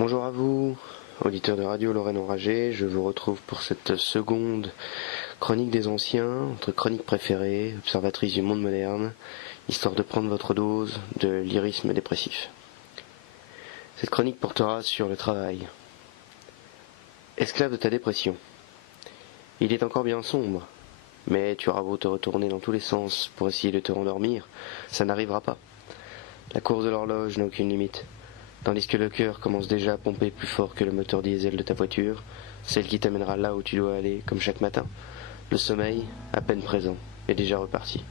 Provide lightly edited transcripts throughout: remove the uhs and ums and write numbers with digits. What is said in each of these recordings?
Bonjour à vous, auditeurs de Radio Lorraine Enragée, je vous retrouve pour cette seconde chronique des anciens, notre chronique préférée, observatrice du monde moderne, histoire de prendre votre dose de lyrisme dépressif. Cette chronique portera sur le travail. Esclave de ta dépression. Il est encore bien sombre, mais tu auras beau te retourner dans tous les sens pour essayer de te rendormir, ça n'arrivera pas. La course de l'horloge n'a aucune limite. Tandis que le cœur commence déjà à pomper plus fort que le moteur diesel de ta voiture, celle qui t'amènera là où tu dois aller, comme chaque matin, le sommeil, à peine présent, est déjà reparti.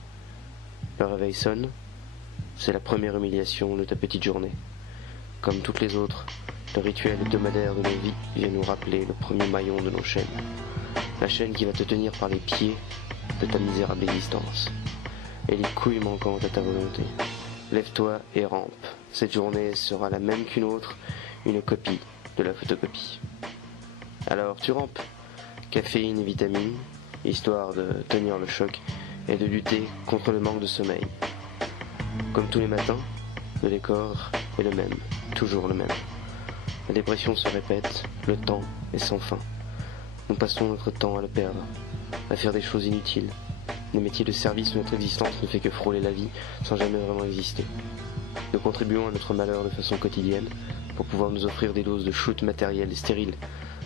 Le réveil sonne, c'est la première humiliation de ta petite journée. Comme toutes les autres, le rituel hebdomadaire de nos vies vient nous rappeler le premier maillon de nos chaînes. La chaîne qui va te tenir par les pieds de ta misérable existence. Et les couilles manquantes à ta volonté. Lève-toi et rampe. Cette journée sera la même qu'une autre, une copie de la photocopie. Alors tu rampes, caféine et vitamines, histoire de tenir le choc et de lutter contre le manque de sommeil. Comme tous les matins, le décor est le même, toujours le même. La dépression se répète, le temps est sans fin. Nous passons notre temps à le perdre, à faire des choses inutiles. Les métiers de service où notre existence ne fait que frôler la vie sans jamais vraiment exister. Nous contribuons à notre malheur de façon quotidienne pour pouvoir nous offrir des doses de shoot matériel et stérile.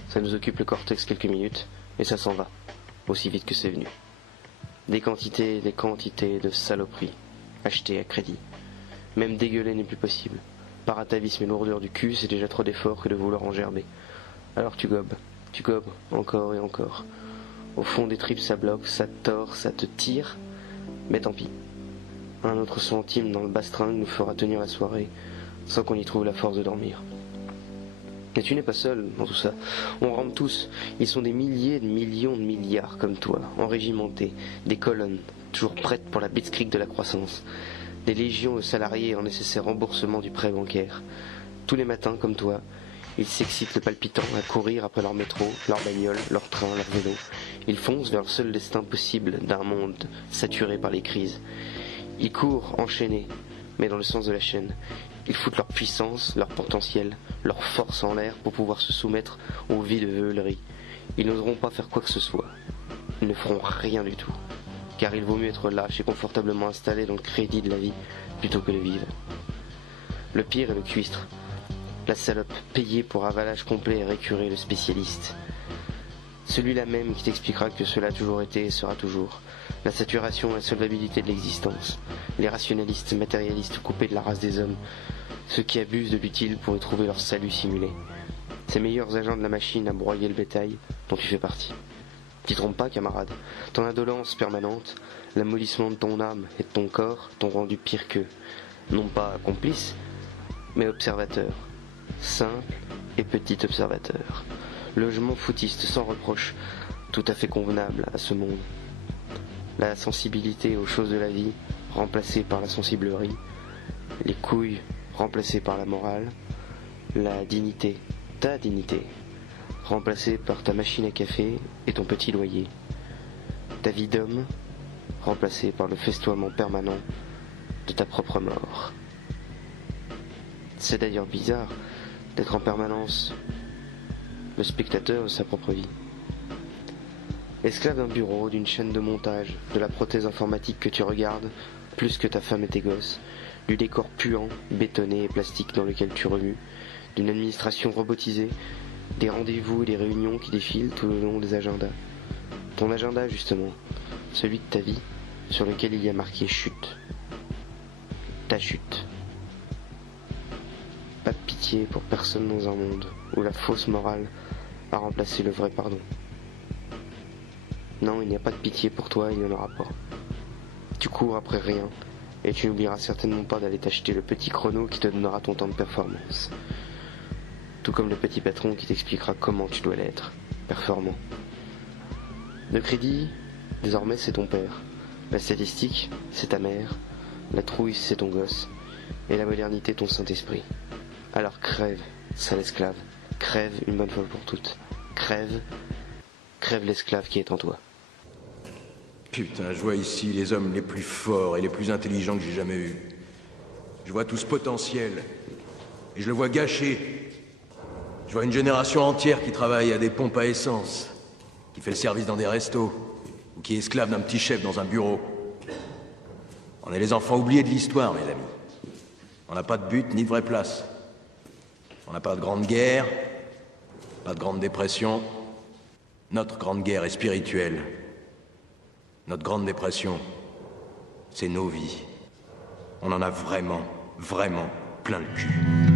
Ça nous occupe le cortex quelques minutes et ça s'en va, aussi vite que c'est venu. Des quantités de saloperies, achetées à crédit. Même dégueuler n'est plus possible. Par atavisme et lourdeur du cul, c'est déjà trop d'efforts que de vouloir en gerber. Alors tu gobes, encore et encore. Au fond des tripes ça bloque, ça te tord, ça te tire, mais tant pis. Un autre centime dans le bastringue nous fera tenir la soirée, sans qu'on y trouve la force de dormir. Mais tu n'es pas seul dans tout ça. On rampe tous. Ils sont des milliers de millions de milliards comme toi, enrégimentés, des colonnes, toujours prêtes pour la blitzkrieg de la croissance, des légions de salariés en nécessaire remboursement du prêt bancaire. Tous les matins, comme toi, ils s'excitent le palpitant à courir après leur métro, leur bagnole, leur train, leur vélo. Ils foncent vers le seul destin possible d'un monde saturé par les crises. Ils courent enchaînés, mais dans le sens de la chaîne. Ils foutent leur puissance, leur potentiel, leur force en l'air pour pouvoir se soumettre aux vies de veulerie. Ils n'oseront pas faire quoi que ce soit. Ils ne feront rien du tout. Car il vaut mieux être lâche et confortablement installé dans le crédit de la vie plutôt que de vivre. Le pire est le cuistre. La salope payée pour avalage complet et récuré le spécialiste. Celui-là même qui t'expliquera que cela a toujours été et sera toujours. La saturation et la solvabilité de l'existence. Les rationalistes matérialistes coupés de la race des hommes. Ceux qui abusent de l'utile pour y trouver leur salut simulé. Ces meilleurs agents de la machine à broyer le bétail dont tu fais partie. T'y trompes pas, camarade. Ton indolence permanente, l'amollissement de ton âme et de ton corps t'ont rendu pire qu'eux. Non pas complice, mais observateur. Simple et petit observateur. Logement foutiste sans reproche, tout à fait convenable à ce monde. La sensibilité aux choses de la vie, remplacée par la sensiblerie. Les couilles, remplacées par la morale. La dignité, ta dignité, remplacée par ta machine à café et ton petit loyer. Ta vie d'homme, remplacée par le festoiement permanent de ta propre mort. C'est d'ailleurs bizarre d'être en permanence le spectateur de sa propre vie. Esclave d'un bureau, d'une chaîne de montage, de la prothèse informatique que tu regardes, plus que ta femme et tes gosses, du décor puant, bétonné et plastique dans lequel tu remues, d'une administration robotisée, des rendez-vous et des réunions qui défilent tout le long des agendas. Ton agenda, justement, celui de ta vie, sur lequel il y a marqué chute. Ta chute. Pas de pitié pour personne dans un monde où la fausse morale a remplacé le vrai pardon. Non, il n'y a pas de pitié pour toi, il n'y en aura pas. Tu cours après rien, et tu n'oublieras certainement pas d'aller t'acheter le petit chrono qui te donnera ton temps de performance. Tout comme le petit patron qui t'expliquera comment tu dois l'être, performant. Le crédit, désormais c'est ton père. La statistique, c'est ta mère. La trouille, c'est ton gosse. Et la modernité, ton Saint-Esprit. Alors crève, sale esclave. Crève une bonne fois pour toutes. Crève l'esclave qui est en toi. Putain, je vois ici les hommes les plus forts et les plus intelligents que j'ai jamais eus. Je vois tout ce potentiel. Et je le vois gâché. Je vois une génération entière qui travaille à des pompes à essence, qui fait le service dans des restos, ou qui est esclave d'un petit chef dans un bureau. On est les enfants oubliés de l'histoire, mes amis. On n'a pas de but ni de vraie place. On n'a pas de grande guerre, pas de grande dépression. Notre grande guerre est spirituelle. Notre grande dépression, c'est nos vies. On en a vraiment, vraiment plein le cul.